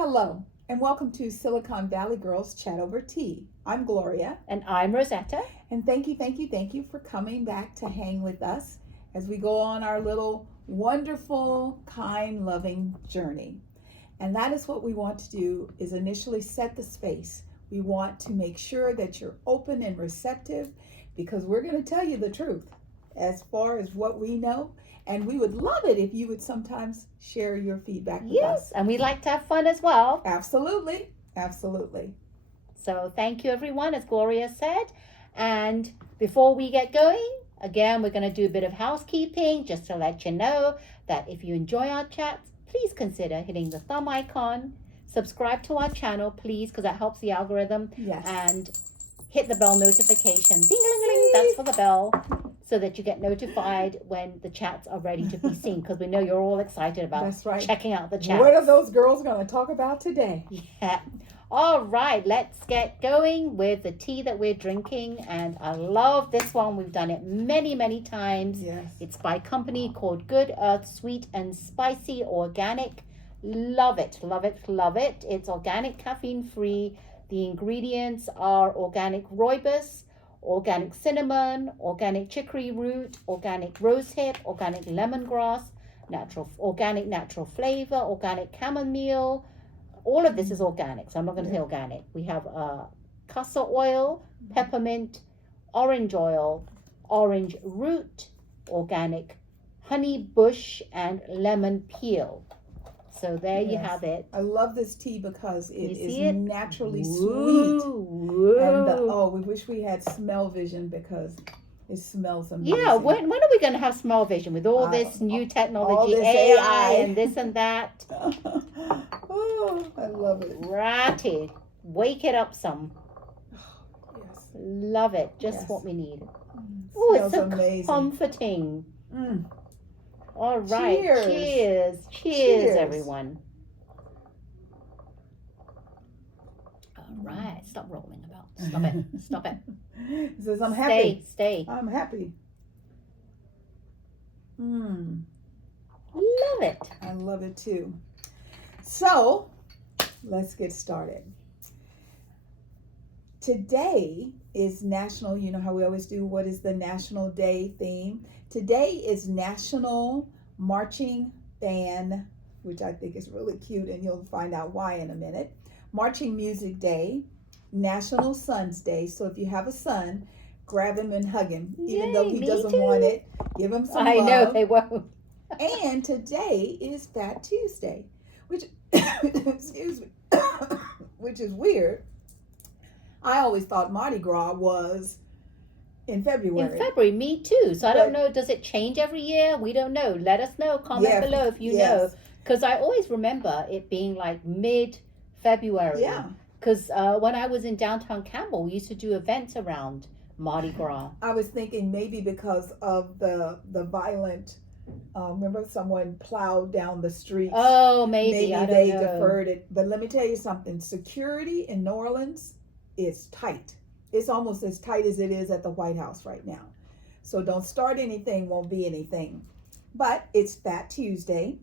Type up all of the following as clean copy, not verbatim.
Hello, and welcome to Silicon Valley Girls Chat Over Tea. I'm Gloria, And I'm Rosetta. and thank you for coming back to hang with us as we go on our little wonderful, kind, loving journey. And that is what we want to do is initially set the space. We want to make sure that you're open and receptive because we're going to tell you the truth as far as what we know. And we would love it if you would sometimes share your feedback with us. Yes, and we like to have fun as well. Absolutely. Absolutely. So thank you, everyone, as Gloria said. And before we get going, again, we're going to do a bit of housekeeping just to let you know that if you enjoy our chats, please consider hitting the thumb icon, subscribe to our channel, please, because that helps the algorithm, Yes. and hit the bell notification. Ding-a-ling-a-ling, that's for the bell, so that you get notified when the chats are ready to be seen, because we know you're all excited about That's right. checking out the chats. What are those girls going to talk about today? Yeah. All right, let's get going with the tea that we're drinking. And I love this one. We've done it many, many times. Yes. It's by a company called Good Earth Sweet and Spicy Organic. Love it, love it, love it. It's organic, caffeine free. The ingredients are organic rooibos, organic cinnamon, organic chicory root, organic rosehip, organic lemongrass, organic natural flavor, organic chamomile. All of this is organic, so I'm not going to say organic. We have castor oil, peppermint, orange oil, orange root, organic honey bush, and lemon peel. So there you have it. I love this tea because it is it? naturally sweet. Woo. And we wish we had smell vision because it smells amazing. Yeah, when are we going to have smell vision with all this new technology, this AI, AI. and this and that? Oh, I love it. Righty. Wake it up some. Yes. Love it. Just Yes. what we need. Oh, it's so amazing. comforting. Mm. All right. Cheers. Cheers, everyone. All right. Stop rolling about. Stop it. Stop it. It says I'm happy. Stay. I'm happy. Love it. I love it too. So, let's get started. Today is national, you know how we always do, what is the national day theme? Today is National Marching Band, which I think is really cute, and you'll find out why in a minute. Marching Music Day, National Sons Day. So if you have a son, grab him and hug him. Even though he doesn't want it, give him some love. I know they won't. And today is Fat Tuesday, which, excuse me, which is weird. I always thought Mardi Gras was in February. In February, me too. So I don't know, does it change every year? We don't know. Let us know. Comment below if you know. Because I always remember it being like mid-February. Yeah. Because when I was in downtown Campbell, we used to do events around Mardi Gras. I was thinking maybe because of the violent, remember someone plowed down the streets. Oh, maybe. I don't they know. deferred it. But let me tell you something. Security in New Orleans is tight. It's almost as tight as it is at the White House right now. So don't start anything, won't be anything. But it's Fat Tuesday,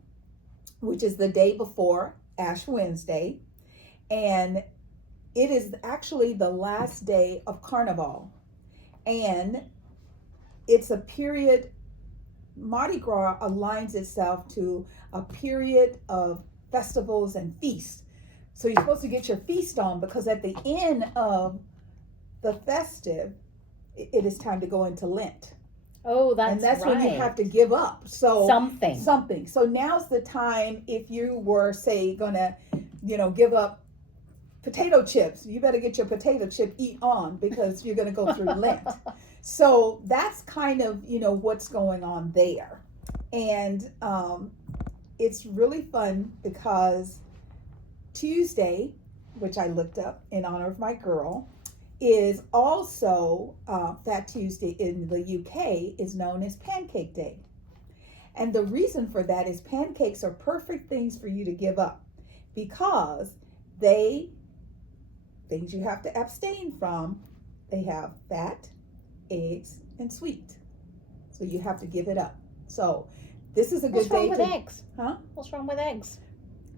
which is the day before Ash Wednesday. And it is actually the last day of Carnival. And it's a period, Mardi Gras aligns itself to a period of festivals and feasts. So you're supposed to get your feast on because at the end of the festive, it is time to go into Lent. Oh, that's right. And that's when you have to give up. So something. So now's the time if you were, say, gonna, give up potato chips. You better get your potato chip eat on because you're gonna go through Lent. So that's kind of, what's going on there. And it's really fun because Tuesday, which I looked up in honor of my girl, is also Fat Tuesday in the UK is known as Pancake Day. And the reason for that is pancakes are perfect things for you to give up because things you have to abstain from, they have fat, eggs, and sweet. So you have to give it up. So this is a good day. What's wrong with eggs? Huh? What's wrong with eggs?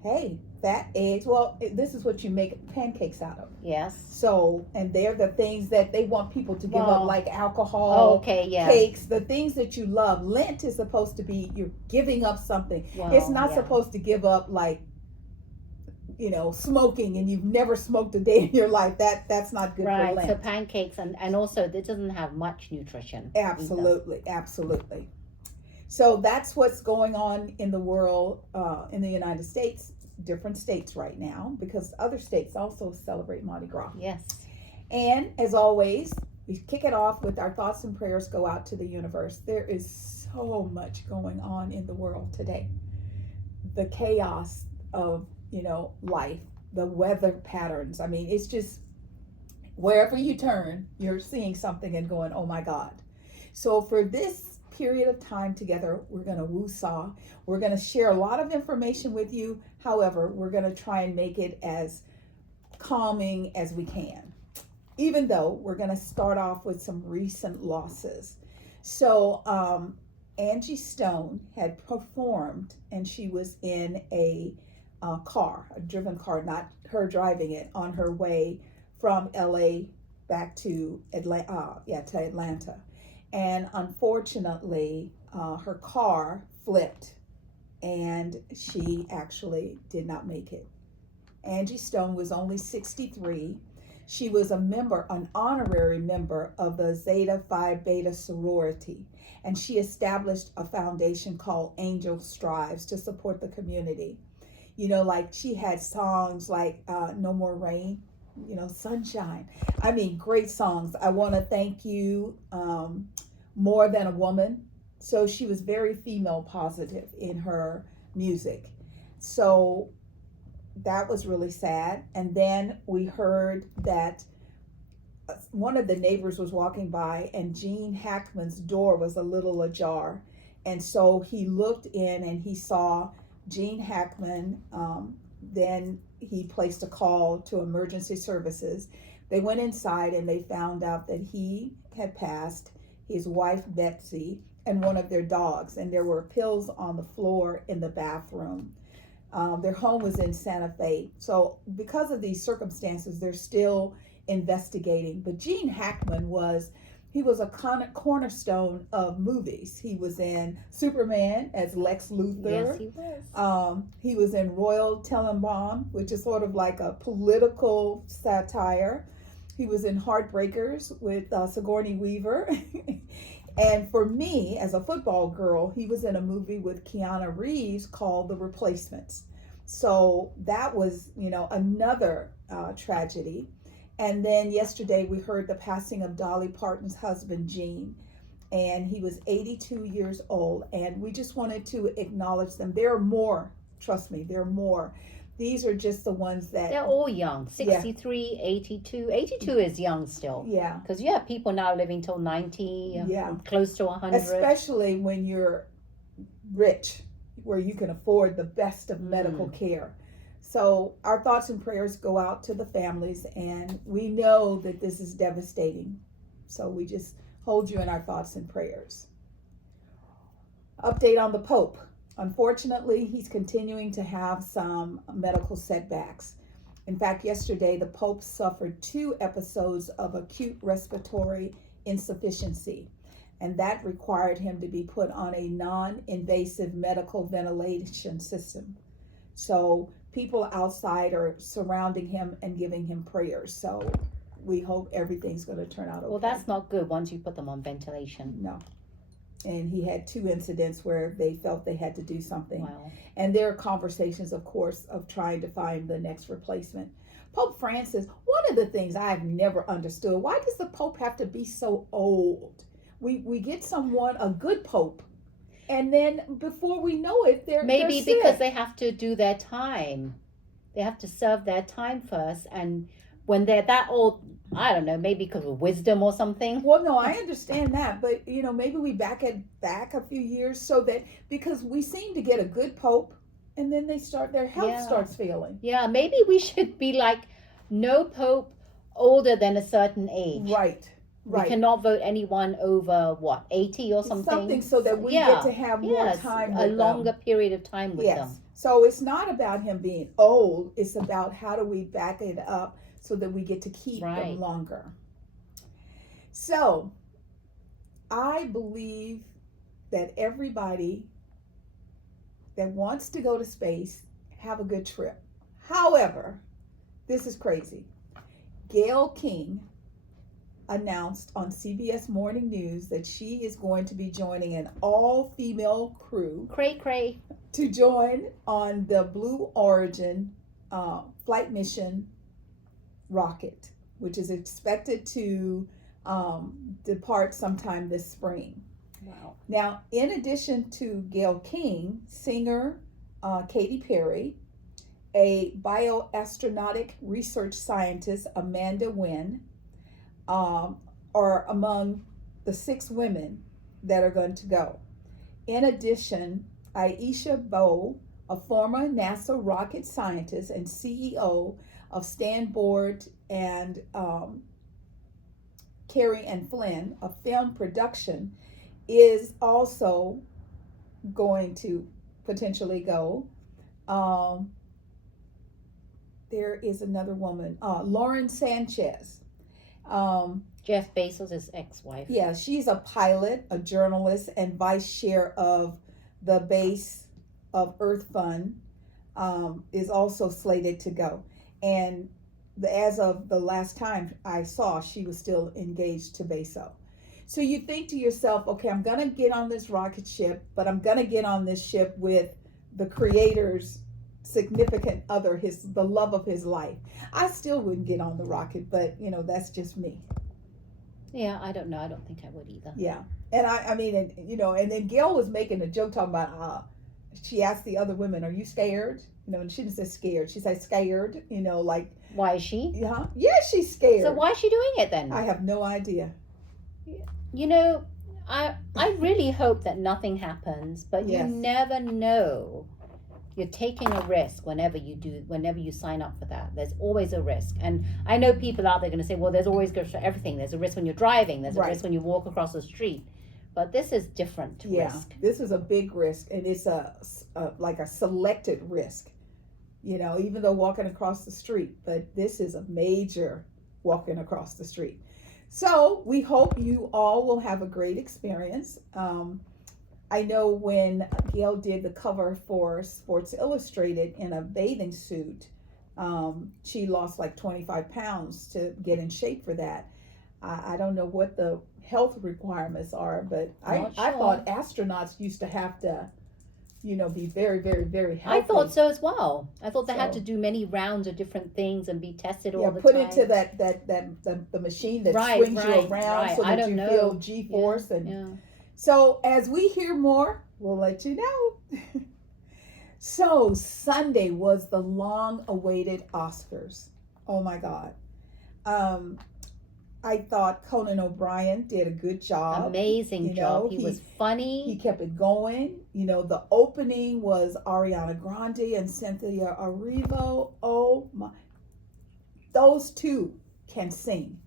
Hey, fat eggs. Well, this is what you make pancakes out of. Yes. So, and they're the things that they want people to give up, like alcohol, okay, yeah. cakes, the things that you love. Lent is supposed to be you're giving up something. It's not supposed to give up like, smoking, and you've never smoked a day in your life. That's not good for Lent. So pancakes, and also it doesn't have much nutrition. Absolutely, absolutely. So that's what's going on in the world, in the United States, different states right now, because other states also celebrate Mardi Gras. Yes. And as always, we kick it off with our thoughts and prayers go out to the universe. There is so much going on in the world today. The chaos of, life, the weather patterns. I mean, it's just wherever you turn, you're seeing something and going, oh my God. So for this period of time together, we're going to woo-saw. We're going to share a lot of information with you. However, we're going to try and make it as calming as we can, even though we're going to start off with some recent losses. So Angie Stone had performed, and she was in a driven car, not her driving it, on her way from LA back to Atlanta. And unfortunately, her car flipped and she actually did not make it. Angie Stone was only 63. She was an honorary member of the Zeta Phi Beta sorority, and she established a foundation called Angel Strives to support the community. Like she had songs like No More Rain, Sunshine. I mean, great songs. I Want to Thank You, More Than a Woman. So she was very female positive in her music. So that was really sad. And then we heard that one of the neighbors was walking by and Gene Hackman's door was a little ajar. And so he looked in and he saw Gene Hackman. Then he placed a call to emergency services. They went inside and they found out that he had passed, his wife Betsy, and one of their dogs. And there were pills on the floor in the bathroom. Their home was in Santa Fe. So because of these circumstances, they're still investigating. But Gene Hackman was a cornerstone of movies. He was in Superman as Lex Luthor. Yes, he was. He was in Royal Tenenbaum, which is sort of like a political satire. He was in Heartbreakers with Sigourney Weaver. And for me, as a football girl, he was in a movie with Keanu Reeves called The Replacements. So that was, another tragedy. And then yesterday we heard the passing of Dolly Parton's husband, Gene, and he was 82 years old. And we just wanted to acknowledge them. There are more, trust me, there are more. These are just the ones that... They're all young, 63, 82. 82 is young still. Yeah. Because you have people now living till 90, close to 100. Especially when you're rich, where you can afford the best of medical care. So our thoughts and prayers go out to the families, and we know that this is devastating. So we just hold you in our thoughts and prayers. Update on the Pope. Unfortunately, he's continuing to have some medical setbacks. In fact, yesterday, the Pope suffered 2 episodes of acute respiratory insufficiency, and that required him to be put on a non-invasive medical ventilation system. So people outside are surrounding him and giving him prayers. So we hope everything's going to turn out okay. Well, that's not good once you put them on ventilation. No. And he had 2 incidents where they felt they had to do something. Wow. And there are conversations, of course, of trying to find the next replacement. Pope Francis, one of the things I've never understood, why does the Pope have to be so old? We get a good Pope, and then before we know it, they're because they have to do their time. They have to serve their time first, and when they're that old, I don't know, maybe because of wisdom or something. Well, no, I understand that, but maybe we back a few years so that, because we seem to get a good Pope, and then their health starts failing. Yeah, maybe we should be like, no Pope older than a certain age. Right. We cannot vote anyone over 80 or something. Something so that we get to have more time with a longer period of time with them. So it's not about him being old. It's about how do we back it up so that we get to keep them longer. So I believe that everybody that wants to go to space have a good trip. However, this is crazy. Gayle King announced on CBS Morning News that she is going to be joining an all-female crew. Cray. To join on the Blue Origin flight mission rocket, which is expected to depart sometime this spring. Wow. Now, in addition to Gayle King, singer Katy Perry, a bioastronautic research scientist Amanda Nguyen, are among the 6 women that are going to go. In addition, Aisha Bowe, a former NASA rocket scientist and CEO of Stanboard and Carrie and Flynn, a film production, is also going to potentially go. There is another woman, Lauren Sanchez. Jeff Bezos' ex-wife. Yeah, she's a pilot, a journalist, and vice chair of the Base of Earth Fund, is also slated to go. And as of the last time I saw, she was still engaged to Bezos. So you think to yourself, okay, I'm going to get on this rocket ship, but I'm going to get on this ship with the creator's significant other, the love of his life. I still wouldn't get on the rocket, but that's just me. Yeah, I don't know. I don't think I would either. Yeah. And I mean, and then Gail was making a joke talking about, she asked the other women, are you scared? And she didn't say scared. She said scared, like. Why is she? Yeah. Yeah, she's scared. So why is she doing it then? I have no idea. I really hope that nothing happens, but yes. You never know. You're taking a risk whenever you sign up for that. There's always a risk. And I know people out there going to say, well, there's always risk for everything. There's a risk when you're driving. There's a risk when you walk across the street. But this is different risk. This is a big risk, and it's like a selected risk. Even though walking across the street, but this is a major walking across the street. So we hope you all will have a great experience. I know when Gail did the cover for Sports Illustrated in a bathing suit, she lost like 25 pounds to get in shape for that. I don't know what the health requirements are, but I thought astronauts used to have to, be very, very, very healthy. I thought so as well. I thought they had to do many rounds of different things and be tested all the put time. Into the machine that swings you around so that you feel G-force So as we hear more, we'll let you know. So Sunday was the long-awaited Oscars. Oh my God. I thought Conan O'Brien did a good job. Amazing job. He was funny. He kept it going. The opening was Ariana Grande and Cynthia Erivo. Oh my. Those two can sing.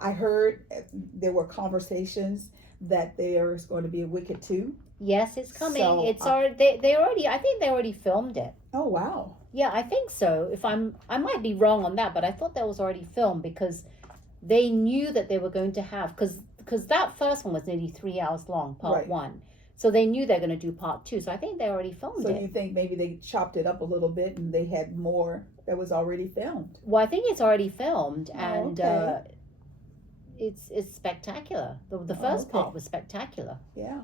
I heard there were conversations that there's going to be a Wicked 2. Yes, it's coming. So, it's already. I think they already filmed it. Oh wow. Yeah, I think so. I might be wrong on that, but I thought that was already filmed because they knew that they were going to have because that first one was nearly 3 hours long, part 1. So they knew they're going to do part 2. So I think they already filmed it. So you think maybe they chopped it up a little bit and they had more that was already filmed? Well, I think it's already filmed, and it's spectacular. The first part was spectacular. Yeah.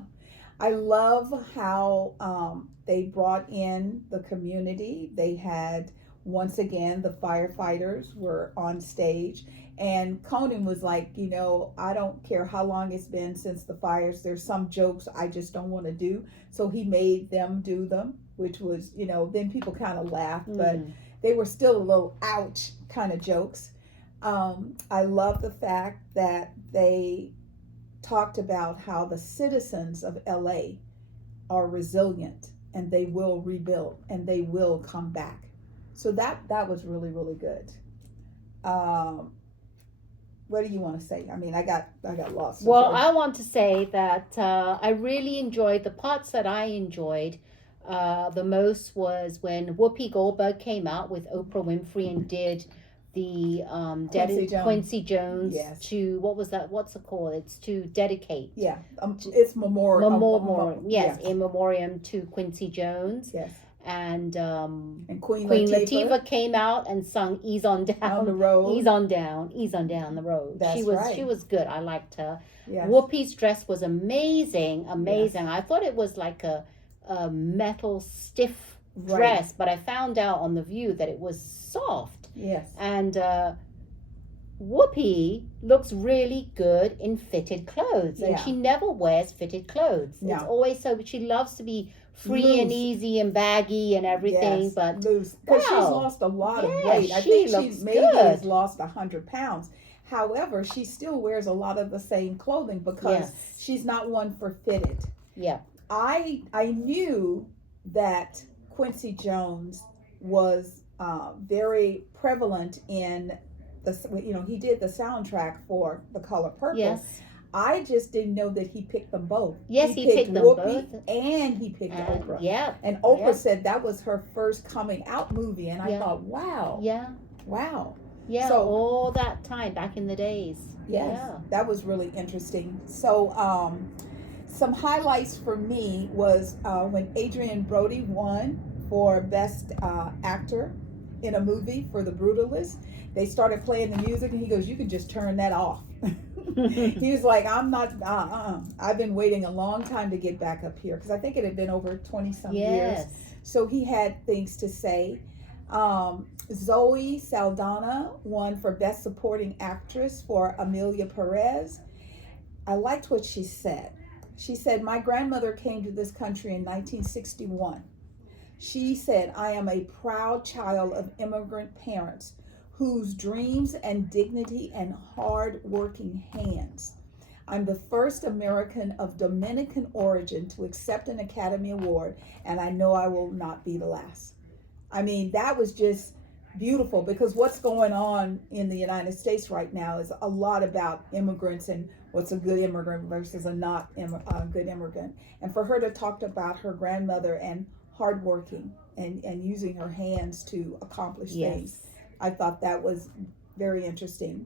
I love how they brought in the community. They had, once again, the firefighters were on stage. And Conan was like, I don't care how long it's been since the fires. There's some jokes I just don't want to do. So he made them do them, which was, then people kind of laughed. But they were still a little ouch kind of jokes. I love the fact that they talked about how the citizens of LA are resilient and they will rebuild and they will come back. So that was really, really good. What do you want to say? I mean, I got lost. Well, I want to say that I really enjoyed the parts that I enjoyed The most was when Whoopi Goldberg came out with Oprah Winfrey and did the Quincy Jones Yes. to, what was that? What's it called? It's to dedicate. Yeah, it's memoriam. Yes, yeah. in memoriam to Quincy Jones. Yes. And Queen Latifah came out and sung "Ease on Down on the road, ease on down, ease on down the road." That's she was right. She was good. I liked her. Yes. Whoopi's dress was amazing. Yes. I thought it was like a metal stiff dress, right. But I found out on The View that it was soft. Yes. And Whoopi looks really good in fitted clothes, and she never wears fitted clothes. No. It's always she loves to be free loose. And easy and baggy and everything, yes, but loose. Because she's lost a lot of weight. I think she maybe has lost 100 pounds. However, she still wears a lot of the same clothing because she's not one for fitted. Yeah. I knew that Quincy Jones was very prevalent in he did the soundtrack for The Color Purple. Yes. I just didn't know that he picked them both. Yes, he picked them Whoopi both. And he picked Oprah. Yeah. And Oprah said that was her first coming out movie. And I thought, wow. Yeah. Wow. Yeah, so, all that time back in the days. Yes, that was really interesting. So some highlights for me was when Adrian Brody won for Best Actor in a Movie for The Brutalist. They started playing the music and he goes, "You can just turn that off." He was like, "I'm not, I've been waiting a long time to get back up here," because I think it had been over 20 some years. So he had things to say. Zoe Saldana won for Best Supporting Actress for Amelia Perez. I liked what she said. She said, "My grandmother came to this country in 1961. She said, I am a proud child of immigrant parents whose dreams and dignity and hard-working hands. I'm the first American of Dominican origin to accept an Academy Award, and I know I will not be the last." I mean, that was just beautiful, because what's going on in the United States right now is a lot about immigrants and what's a good immigrant versus a not good immigrant. And for her to talk about her grandmother and hardworking and using her hands to accomplish things, I thought that was very interesting.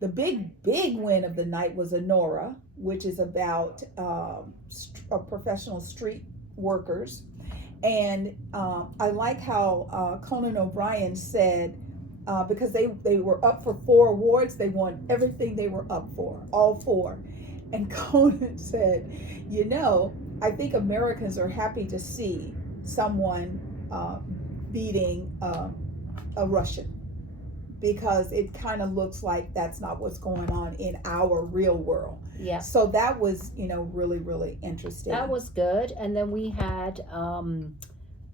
The big win of the night was Honora, which is about professional street workers. And I like how Conan O'Brien said, because they were up for 4 awards, they won everything they were up for, all 4. And Conan said, I think Americans are happy to see someone beating a Russian, because it kind of looks like that's not what's going on in our real world. Yeah. So that was, really, really interesting. That was good. And then we had,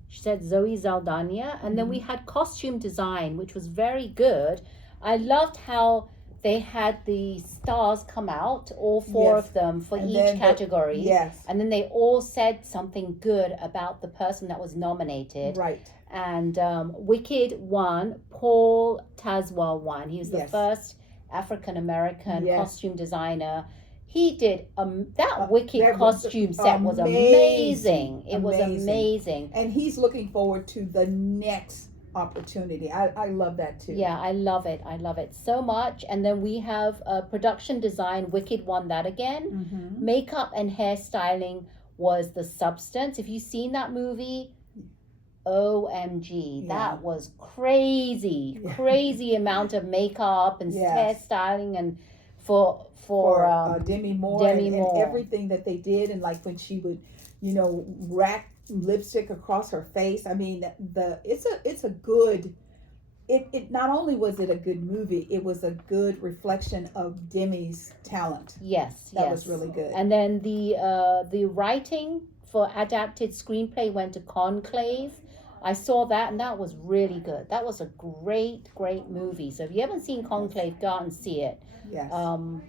she said Zoe Saldana, and then we had costume design, which was very good. I loved how they had the stars come out, all 4 of them for each category. Yes. And then they all said something good about the person that was nominated. Right. And Wicked won. Paul Tazwell won. He was the first African-American costume designer. He did that Wicked costume set was amazing. It was amazing. And he's looking forward to the next opportunity. I love that too. Yeah, I love it so much. And then we have production design. Wicked won that again. Mm-hmm. Makeup and hairstyling was The Substance. If you've seen that movie, OMG, that was crazy amount of makeup and hairstyling, and for Demi Moore, and everything that they did, and like when she would, rack lipstick across her face. I mean, it's a good. It not only was it a good movie, it was a good reflection of Demi's talent. Yes, that was really good. And then the writing for adapted screenplay went to Conclave. I saw that, and that was really good. That was a great movie. So if you haven't seen Conclave, go out and see it. Yes.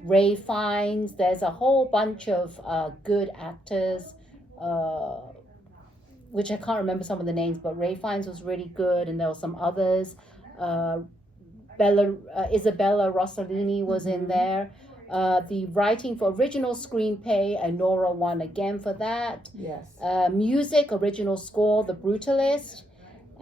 Ray Fiennes. There's a whole bunch of good actors, which I can't remember some of the names, but Ray Fiennes was really good, and there were some others. Isabella Rossellini was in there. The writing for original screenplay, and Nora won again for that. Yes. Music, original score, The Brutalist.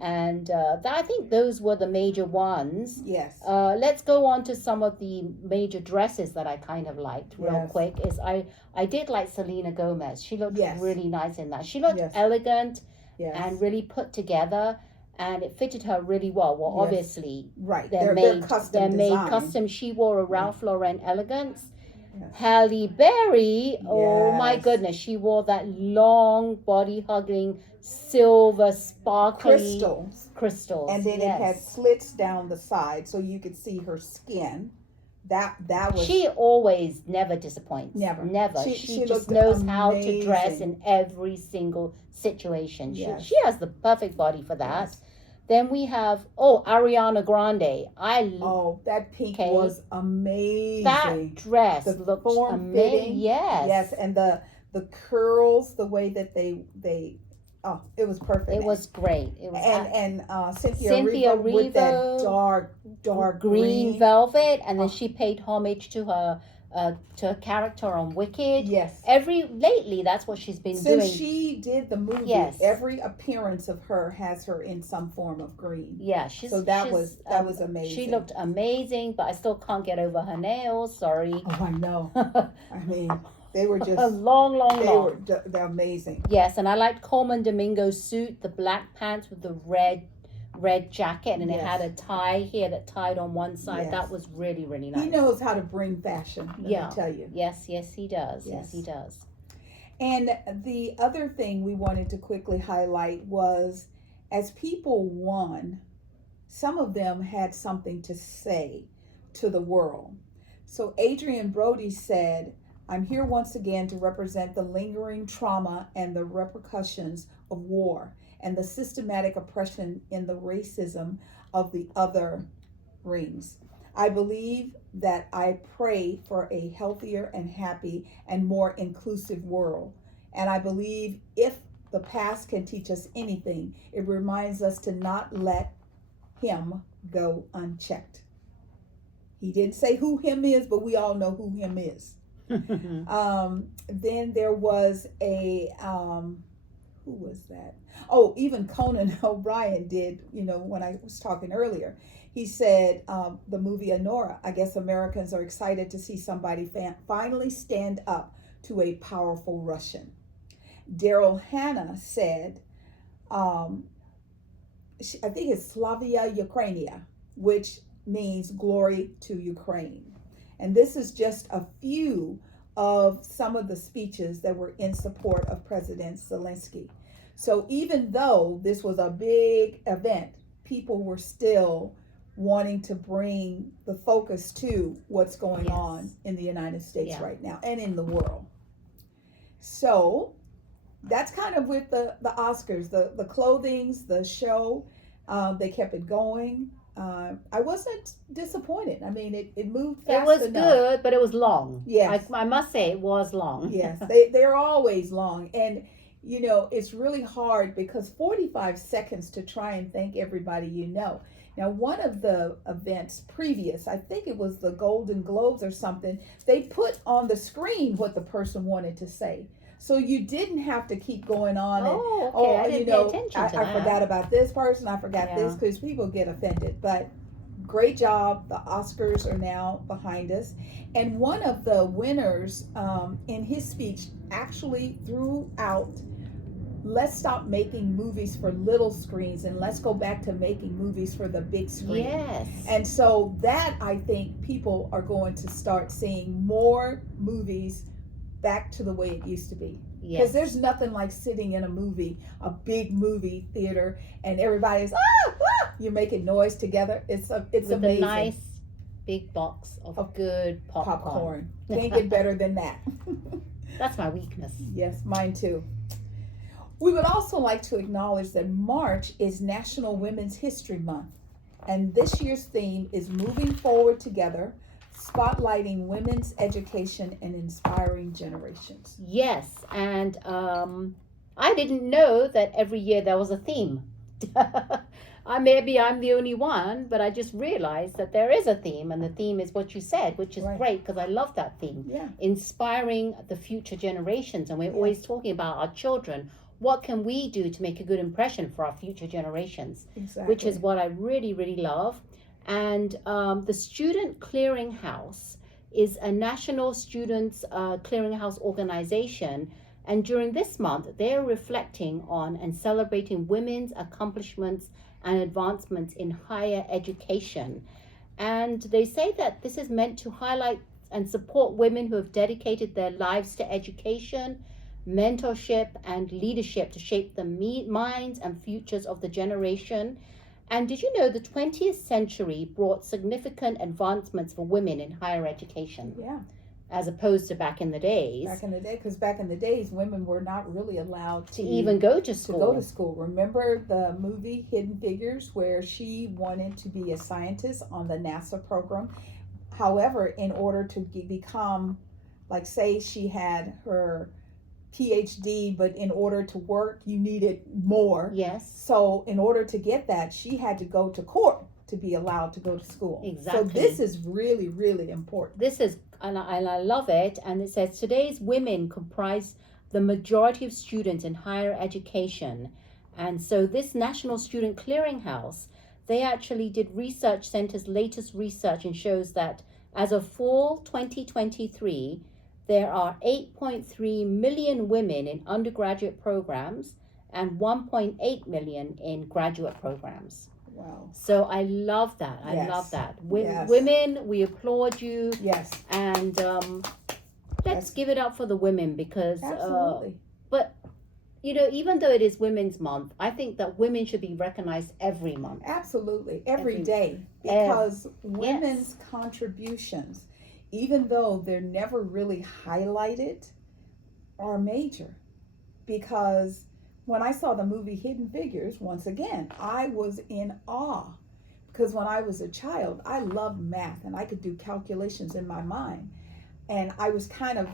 And I think those were the major ones. Yes. Let's go on to some of the major dresses that I kind of liked real quick. I did like Selena Gomez. She looked really nice in that. She looked elegant and really put together, and it fitted her really well. Well, obviously, they're custom. She wore a Ralph Lauren elegance. Halle Berry, oh my goodness, she wore that long body hugging silver sparkly crystals, and then it had slits down the side so you could see her skin. That was, she always never disappoints. Never. She just knows how to dress in every single situation. She has the perfect body for that. Then we have Ariana Grande. That pink was amazing. That dress looked amazing. Yes, and the curls, the way that they it was perfect. It was great. It was and Cynthia Erivo with that dark green velvet, and then she paid homage to her character on Wicked. Yes. Lately, that's what she's been doing. Since she did the movie, every appearance of her has her in some form of green. Yeah, that was amazing. She looked amazing, but I still can't get over her nails. Sorry. Oh, I know. I mean, they were just long. They're amazing. Yes, and I liked Coleman Domingo's suit, the black pants with the red jacket, and it had a tie here that tied on one side. Yes. That was really, really nice. He knows how to bring fashion, let me tell you. Yes, he does. Yes, he does. And the other thing we wanted to quickly highlight was, as people won, some of them had something to say to the world. So Adrian Brody said, "I'm here once again to represent the lingering trauma and the repercussions of war and the systematic oppression in the racism of the other rings. I believe that I pray for a healthier and happy and more inclusive world. And I believe if the past can teach us anything, it reminds us to not let him go unchecked." He didn't say who him is, but we all know who him is. Then there was who was that? Even Conan O'Brien did, when I was talking earlier, he said the movie Anora, I guess Americans are excited to see somebody finally stand up to a powerful Russian. Daryl Hannah said, I think it's Slavia Ukrainia, which means glory to Ukraine. And this is just a few of some of the speeches that were in support of President Zelensky. So even though this was a big event, people were still wanting to bring the focus to what's going on in the United States right now and in the world. So that's kind of with the Oscars, the clothings, the show, they kept it going. I wasn't disappointed. I mean, it moved fast enough. It was good, but it was long. Yes. I must say it was long. Yes, they're always long. And, it's really hard because 45 seconds to try and thank everybody you know. Now, one of the events previous, I think it was the Golden Globes or something, they put on the screen what the person wanted to say. So you didn't have to keep going on I didn't pay attention to that. I forgot about this person, I forgot this, because people get offended. But great job. The Oscars are now behind us. And one of the winners in his speech actually threw out, let's stop making movies for little screens and let's go back to making movies for the big screen. Yes. And so that, I think, people are going to start seeing more movies back to the way it used to be. Because there's nothing like sitting in a big movie theater, and everybody's you're making noise together. It's with amazing. A nice big box of good popcorn. Can't get better than that. That's my weakness. Yes, mine too. We would also like to acknowledge that March is National Women's History Month, and this year's theme is Moving Forward Together, spotlighting women's education and inspiring generations. Yes, and I didn't know that every year there was a theme. Maybe I'm the only one, but I just realized that there is a theme, and the theme is what you said, which is great because I love that theme. Yeah. Inspiring the future generations, and we're always talking about our children. What can we do to make a good impression for our future generations? Exactly. Which is what I really, really love. And the Student Clearinghouse is a national students clearinghouse organization. And during this month, they're reflecting on and celebrating women's accomplishments and advancements in higher education. And they say that this is meant to highlight and support women who have dedicated their lives to education, mentorship, and leadership to shape the minds and futures of the generation. And did you know the 20th century brought significant advancements for women in higher education? Yeah. As opposed to back in the days. Back in the day, because back in the days, women were not really allowed to even go to school. Remember the movie Hidden Figures, where she wanted to be a scientist on the NASA program. However, in order to become, like, say she had her PhD, but in order to work, you needed more. Yes. So in order to get that, she had to go to court to be allowed to go to school. Exactly. So this is really, really important. This is, and I love it. And it says today's women comprise the majority of students in higher education. And so this National Student Clearinghouse, they actually did Research Center's latest research and shows that as of fall 2023, there are 8.3 million women in undergraduate programs and 1.8 million in graduate programs. Wow. So I love that. I love that. Yes. Women, we applaud you. Yes. And let's give it up for the women because, absolutely. But, you know, even though it is Women's Month, I think that women should be recognized every month. Absolutely. Every day. Because women's contributions, even though they're never really highlighted, are major. Because when I saw the movie Hidden Figures, once again, I was in awe. Because when I was a child, I loved math and I could do calculations in my mind. And I was kind of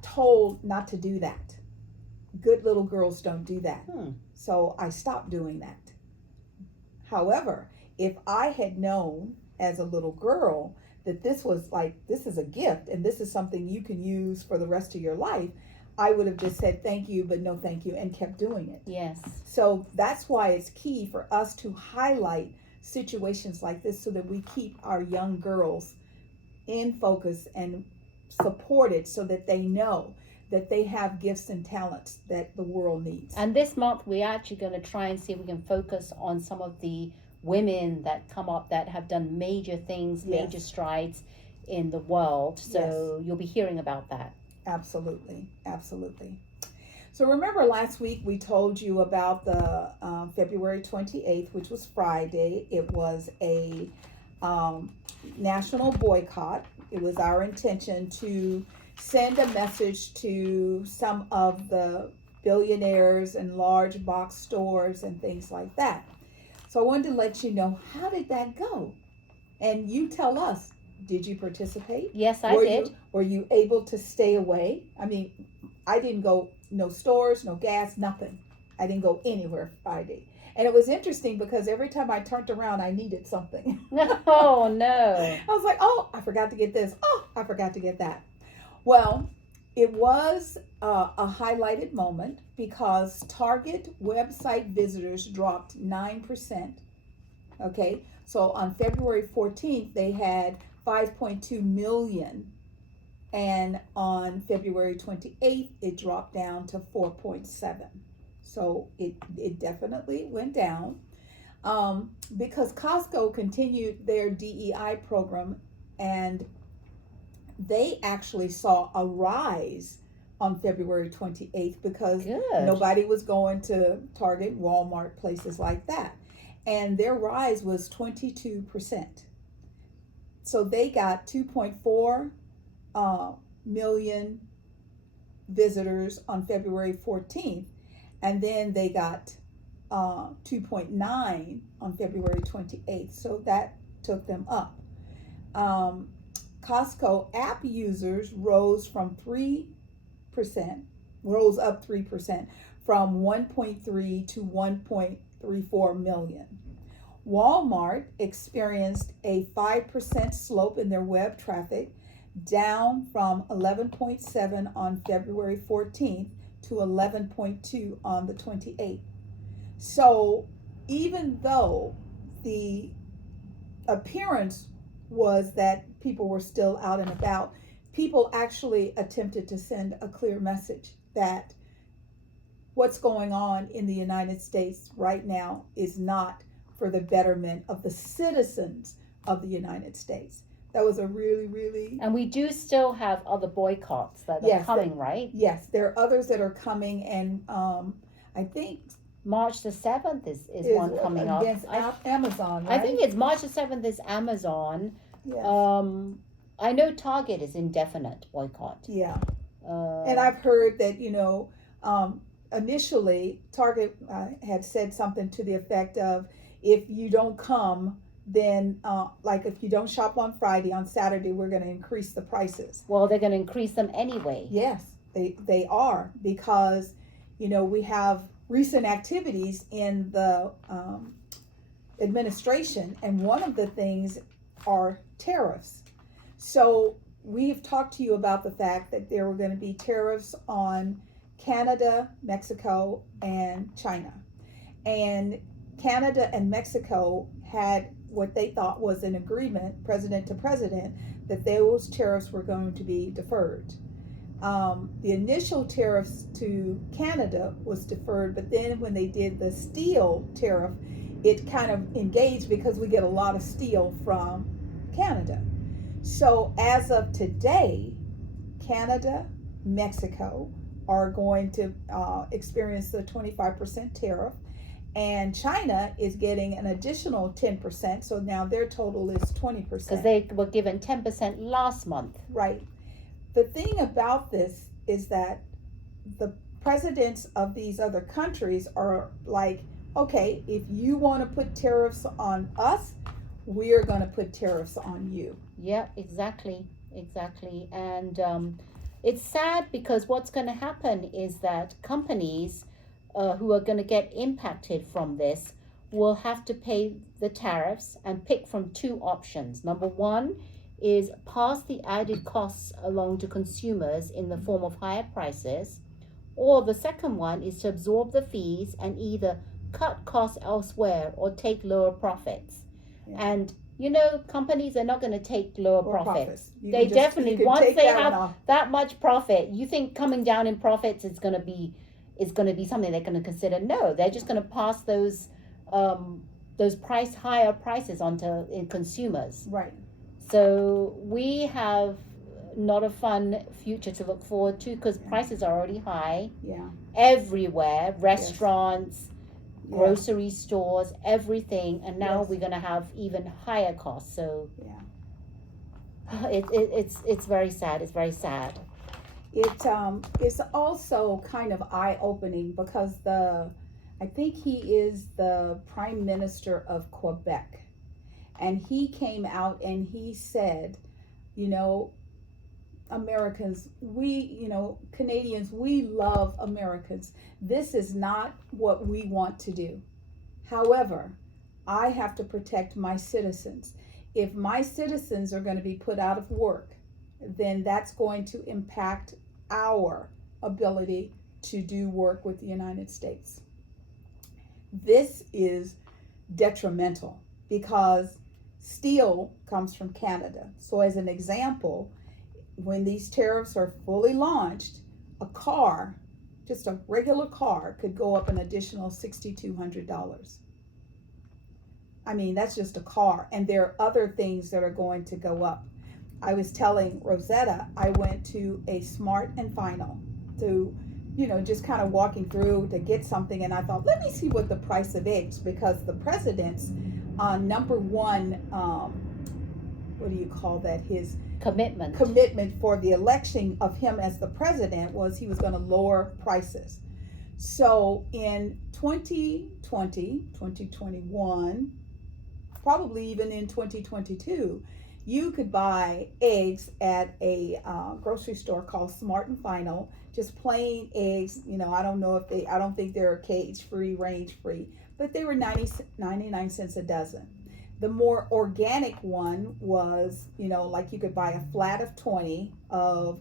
told not to do that. Good little girls don't do that. So I stopped doing that. However, if I had known as a little girl that this is a gift and this is something you can use for the rest of your life, I would have just said thank you, but no thank you, and kept doing it. Yes. So that's why it's key for us to highlight situations like this so that we keep our young girls in focus and supported so that they know that they have gifts and talents that the world needs. And this month, we're actually going to try and see if we can focus on some of the women that come up that have done major things, major strides in the world. So you'll be hearing about that. Absolutely. Absolutely. So remember last week we told you about the February 28th, which was Friday. It was a national boycott. It was our intention to send a message to some of the billionaires and large box stores and things like that. So I wanted to let you know, how did that go? And you tell us, did you participate? Yes, I did. Were you able to stay away? I mean, I didn't go, no stores, no gas, nothing. I didn't go anywhere Friday. And it was interesting because every time I turned around, I needed something. Oh, no. I was like, oh, I forgot to get this. Oh, I forgot to get that. Well, it was a highlighted moment because Target website visitors dropped 9%. Okay, so on February 14th, they had 5.2 million. And on February 28th, it dropped down to 4.7. So it definitely went down because Costco continued their DEI program, and they actually saw a rise on February 28th because nobody was going to Target, Walmart, places like that. And their rise was 22%. So they got 2.4 million visitors on February 14th. And then they got 2.9 on February 28th. So that took them up. Costco app users rose up 3% from 1.3 to 1.34 million. Walmart experienced a 5% slope in their web traffic, down from 11.7 on February 14th to 11.2 on the 28th. So even though the appearance was that people were still out and about, people actually attempted to send a clear message that what's going on in the United States right now is not for the betterment of the citizens of the United States. That was a really. And we do still have other boycotts that are coming, right? Yes, there are others that are coming, and I think March the 7th is one coming up. Against Amazon, right? I think it's March the 7th is Amazon. Yes. I know Target is indefinite boycott. Yeah. And I've heard that, initially Target had said something to the effect of, if you don't come, then like if you don't shop on Friday, on Saturday we're going to increase the prices. Well, they're going to increase them anyway. Yes, they are, because we have recent activities in the administration, and one of the things are tariffs. So we've talked to you about the fact that there were going to be tariffs on Canada, Mexico, and China. And Canada and Mexico had what they thought was an agreement, president to president, that those tariffs were going to be deferred. The initial tariffs to Canada was deferred, but then when they did the steel tariff, it kind of engaged because we get a lot of steel from Canada. So as of today, Canada, Mexico are going to experience the 25% tariff, and China is getting an additional 10%. So now their total is 20%. Because they were given 10% last month. Right. The thing about this is that the presidents of these other countries are like, okay, if you want to put tariffs on us, we're going to put tariffs on you. Yeah, exactly. And it's sad, because what's going to happen is that companies who are going to get impacted from this will have to pay the tariffs and pick from two options. Number one is pass the added costs along to consumers in the form of higher prices, or the second one is to absorb the fees and either cut costs elsewhere or take lower profits. Yeah. And companies are not going to take lower profits. They definitely, once they have that much profit, you think coming down in profits is going to be something they're going to consider? No, they're just going to pass those higher prices onto consumers. Right. So we have not a fun future to look forward to, because prices are already high. Yeah. Everywhere, restaurants, grocery stores, everything, and now we're going to have even higher costs. So it's very sad. It's very sad. It's also kind of eye-opening, because I think he is the Prime Minister of Quebec, and he came out and he said, Americans, Canadians, we love Americans. This is not what we want to do. However, I have to protect my citizens. If my citizens are going to be put out of work, then that's going to impact our ability to do work with the United States. This is detrimental, because steel comes from Canada. So as an example, when these tariffs are fully launched, a car, just a regular car, could go up an additional $6,200. I mean, that's just a car. And there are other things that are going to go up. I was telling Rosetta, I went to a Smart and Final to, just kind of walking through to get something. And I thought, let me see what the price of eggs, because the president's number one, what do you call that? His commitment for the election of him as the president was he was going to lower prices. So in 2020, 2021, probably even in 2022, you could buy eggs at a grocery store called Smart and Final, just plain eggs. I don't think they're cage free, range free, but they were 99 cents a dozen. The more organic one was, like you could buy a flat of 20 of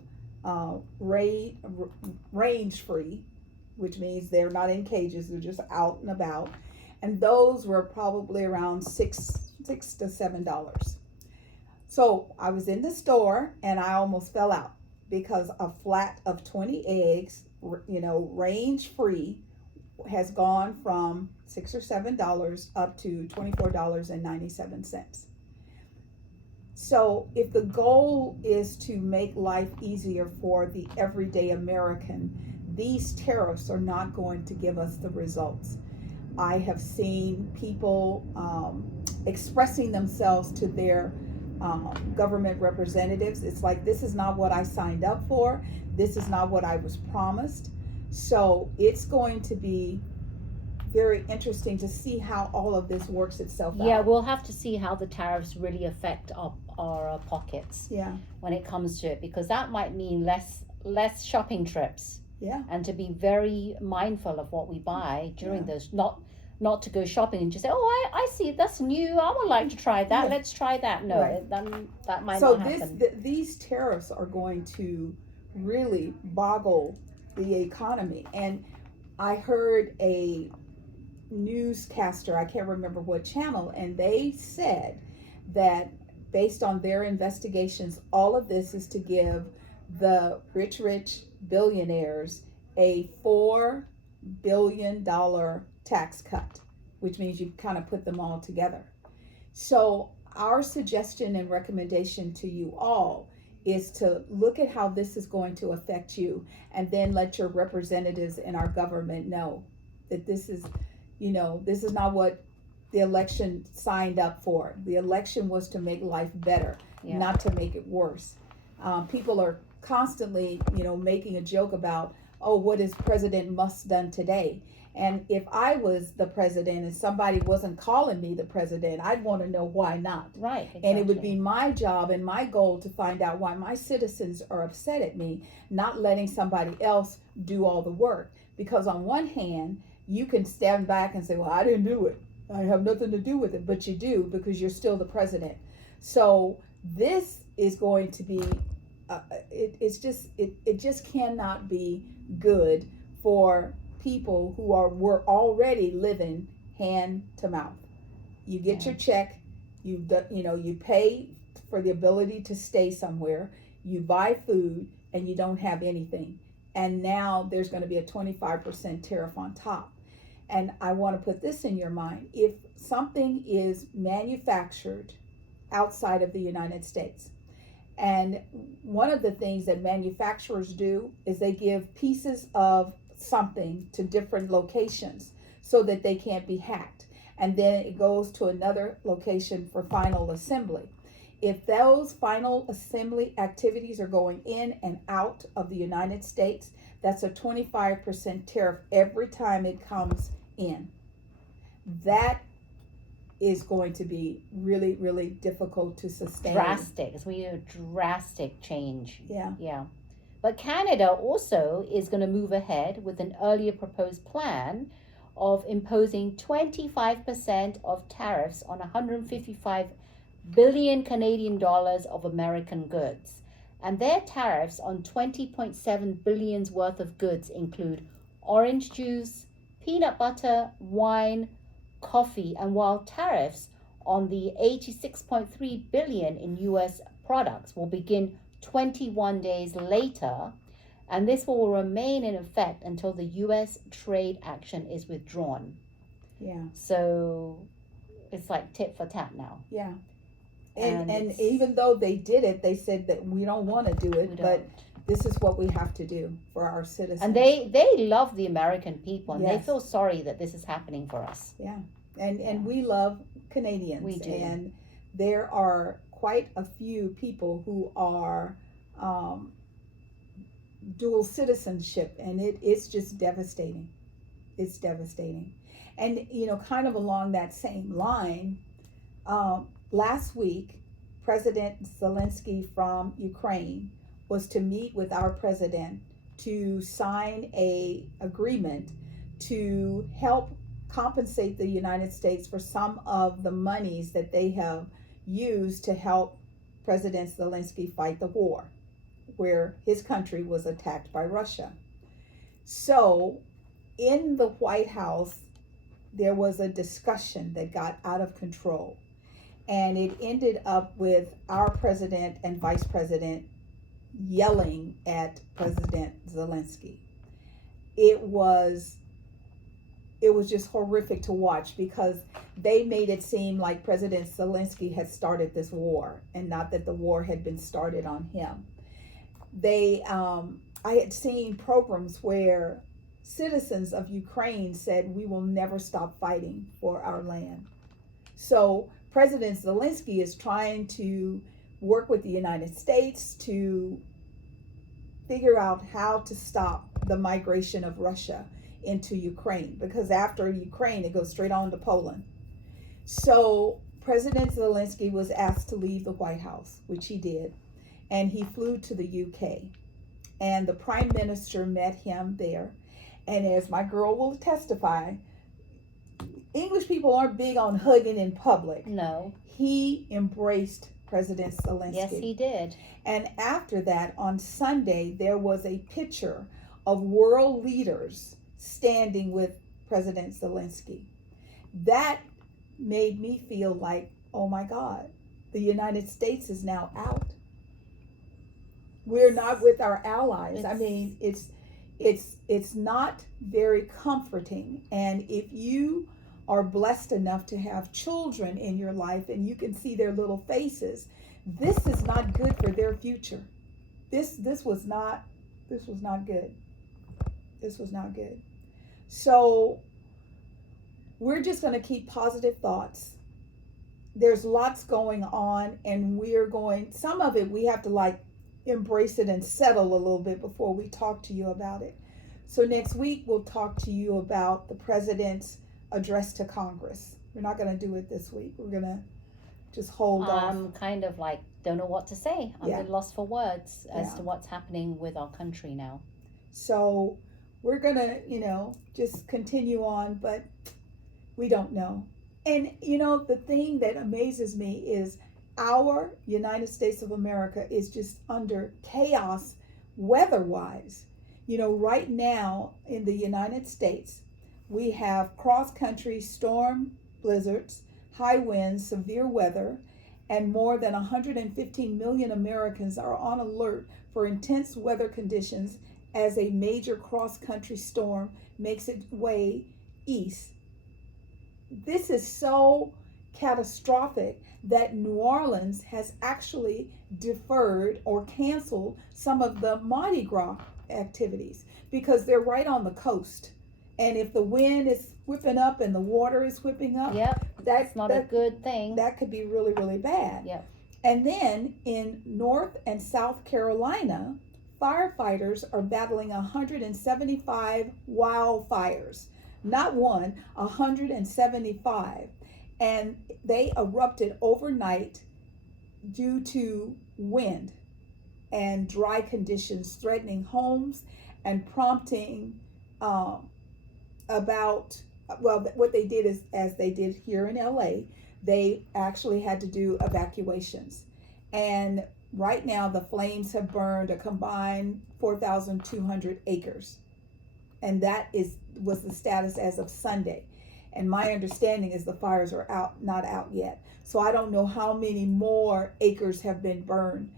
range free, which means they're not in cages, they're just out and about. And those were probably around $6 to $7. So I was in the store and I almost fell out because a flat of 20 eggs, range free, has gone from $6 or $7 up to $24.97. So if the goal is to make life easier for the everyday American, these tariffs are not going to give us the results. I have seen people expressing themselves to their government representatives. It's like, this is not what I signed up for. This is not what I was promised. So it's going to be very interesting to see how all of this works itself out. Yeah, we'll have to see how the tariffs really affect our pockets. Yeah. When it comes to it, because that might mean less shopping trips. Yeah. And to be very mindful of what we buy during those, not to go shopping and just say, oh, I see that's new, I would like to try that. Yeah. Let's try that. No, right. that might not happen. So these tariffs are going to really boggle the economy. And I heard a newscaster, I can't remember what channel, and they said that based on their investigations, all of this is to give the rich billionaires a $4 billion tax cut, which means you kind of put them all together. So our suggestion and recommendation to you all is to look at how this is going to affect you, and then let your representatives in our government know that this is not what the election signed up for. The election was to make life better, not to make it worse. People are constantly, making a joke about, oh, what has President Musk done today? And if I was the president and somebody wasn't calling me the president, I'd want to know why not. Right. Exactly. And it would be my job and my goal to find out why my citizens are upset at me, not letting somebody else do all the work. Because on one hand, you can stand back and say, well, I didn't do it. I have nothing to do with it. But you do, because you're still the president. So this is going to be, it just cannot be good for people who were already living hand to mouth. You get your check, you pay for the ability to stay somewhere, you buy food, and you don't have anything. And now there's going to be a 25% tariff on top. And I want to put this in your mind. If something is manufactured outside of the United States, and one of the things that manufacturers do is they give pieces of something to different locations so that they can't be hacked, and then it goes to another location for final assembly. If those final assembly activities are going in and out of the United States, that's a 25% tariff every time it comes in. That is going to be really, really difficult to sustain. Drastic. It's going to be a drastic change. Yeah. Yeah. But Canada also is going to move ahead with an earlier proposed plan of imposing 25% of tariffs on 155 billion Canadian dollars of American goods. And their tariffs on 20.7 billions worth of goods include orange juice, peanut butter, wine, coffee, and while tariffs on the 86.3 billion in US products will begin 21 days later, and this will remain in effect until the US trade action is withdrawn. Yeah. So it's like tit for tat now. Yeah. And even though they did it, they said that we don't want to do it, but this is what we have to do for our citizens. And they love the American people, and they feel sorry that this is happening for us. Yeah. And we love Canadians. We do. And there are quite a few people who are dual citizenship, and it's just devastating. It's devastating. And, kind of along that same line, last week, President Zelensky from Ukraine was to meet with our president to sign a agreement to help compensate the United States for some of the monies that they have used to help President Zelensky fight the war, where his country was attacked by Russia. So, in the White House, there was a discussion that got out of control, and it ended up with our president and vice president yelling at President Zelensky. It was just horrific to watch, because they made it seem like President Zelensky had started this war, and not that the war had been started on him. I had seen programs where citizens of Ukraine said, "We will never stop fighting for our land." So President Zelensky is trying to work with the United States to figure out how to stop the migration of Russia into Ukraine, because after Ukraine, it goes straight on to Poland. So President Zelensky was asked to leave the White House, which he did, and he flew to the UK. And the Prime Minister met him there. And as my girl will testify, English people aren't big on hugging in public. No. He embraced President Zelensky. Yes, he did. And after that, on Sunday, there was a picture of world leaders standing with President Zelensky. That made me feel like, oh my God, the United States is now out. We're not with our allies. I mean, it's not very comforting. And if you are blessed enough to have children in your life and you can see their little faces, this is not good for their future. This was not good. This was not good. So we're just going to keep positive thoughts. There's lots going on, and some of it we have to embrace it and settle a little bit before we talk to you about it. So next week we'll talk to you about the president's address to Congress. We're not going to do it this week. We're going to just hold off. I'm kind of don't know what to say. I'm at lost for words as to what's happening with our country now. So we're going to, just continue on, but we don't know. And, the thing that amazes me is our United States of America is just under chaos weather-wise. Right now in the United States, we have cross-country storm blizzards, high winds, severe weather, and more than 115 million Americans are on alert for intense weather conditions as a major cross-country storm makes its way east. This is so catastrophic that New Orleans has actually deferred or canceled some of the Mardi Gras activities because they're right on the coast. And if the wind is whipping up and the water is whipping up, that's not a good thing. That could be really, really bad. Yep. And then in North and South Carolina, firefighters are battling 175 wildfires. Not one, 175. And they erupted overnight due to wind and dry conditions threatening homes and prompting what they did is, as they did here in LA, they actually had to do evacuations. And right now the flames have burned a combined 4,200 acres. And that was the status as of Sunday. And my understanding is the fires are not out yet. So I don't know how many more acres have been burned.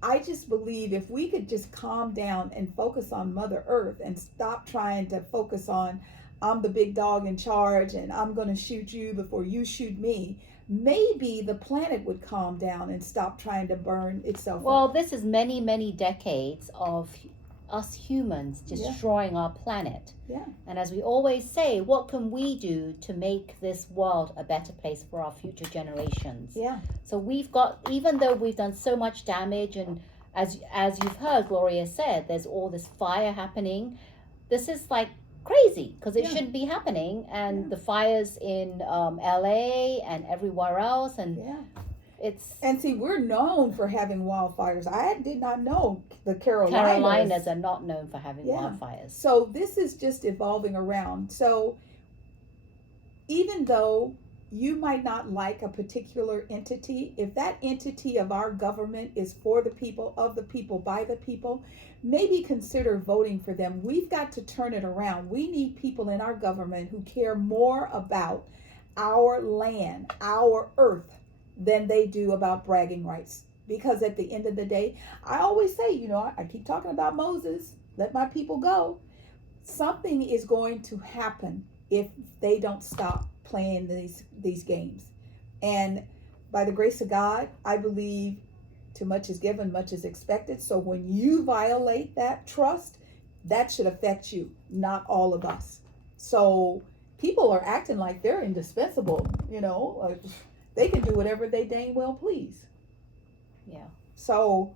I just believe if we could just calm down and focus on Mother Earth and stop trying to focus on, I'm the big dog in charge and I'm going to shoot you before you shoot me, maybe the planet would calm down and stop trying to burn itself up. This is many, many decades of us humans destroying our planet. Yeah. And as we always say, what can we do to make this world a better place for our future generations? Yeah. So even though we've done so much damage, and as you've heard Gloria said, there's all this fire happening. This is crazy because it shouldn't be happening. And the fires in LA and everywhere else, and And see, we're known for having wildfires. I did not know the Carolinas are not known for having wildfires. So this is just evolving around. So even though you might not like a particular entity, if that entity of our government is for the people, of the people, by the people, maybe consider voting for them. We've got to turn it around. We need people in our government who care more about our land, our earth, than they do about bragging rights. Because at the end of the day, I always say, I keep talking about Moses, let my people go. Something is going to happen if they don't stop playing these games. And by the grace of God, I believe too much is given, much is expected. So when you violate that trust, that should affect you, not all of us. So people are acting like they're indispensable, like they can do whatever they dang well please. Yeah. So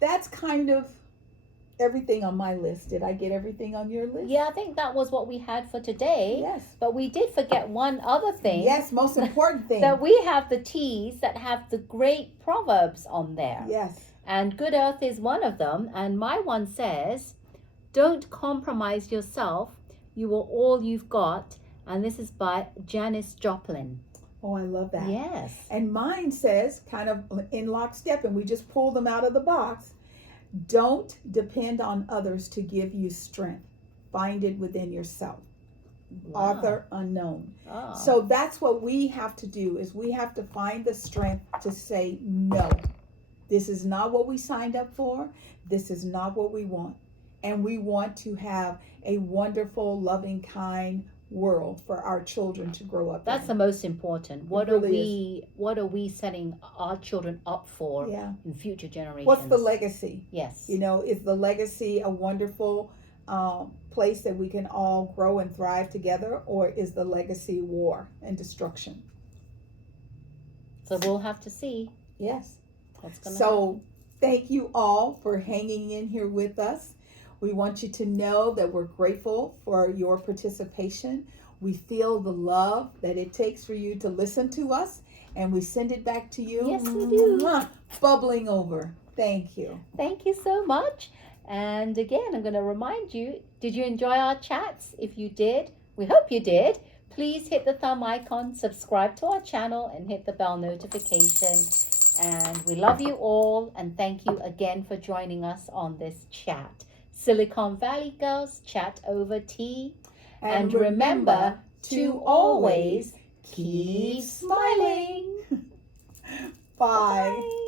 that's kind of everything on my list. Did I get everything on your list? Yeah, I think that was what we had for today. Yes. But we did forget one other thing. Yes, most important thing. That we have the teas that have the great proverbs on there. Yes. And Good Earth is one of them. And my one says, don't compromise yourself. You are all you've got. And this is by Janis Joplin. Oh, I love that. Yes. And mine says, kind of in lockstep, and we just pulled them out of the box, don't depend on others to give you strength. Find it within yourself. Wow. Author unknown. Oh. So that's what we have to do, is we have to find the strength to say, no, this is not what we signed up for. This is not what we want. And we want to have a wonderful, loving, kind world for our children to grow up That's in. The most important. What are we setting our children up for in future generations? What's the legacy? Yes. Is the legacy a wonderful place that we can all grow and thrive together, or is the legacy war and destruction? So we'll have to see. Yes. What's gonna happen. Thank you all for hanging in here with us. We want you to know that we're grateful for your participation. We feel the love that it takes for you to listen to us, and we send it back to you. Yes, we do. Bubbling over. Thank you. Thank you so much. And again, I'm going to remind you, did you enjoy our chats? If you did, we hope you did. Please hit the thumb icon, subscribe to our channel, and hit the bell notification. And we love you all, and thank you again for joining us on this chat. Silicon Valley Girls chat over tea. And remember to always keep smiling. Bye. Bye.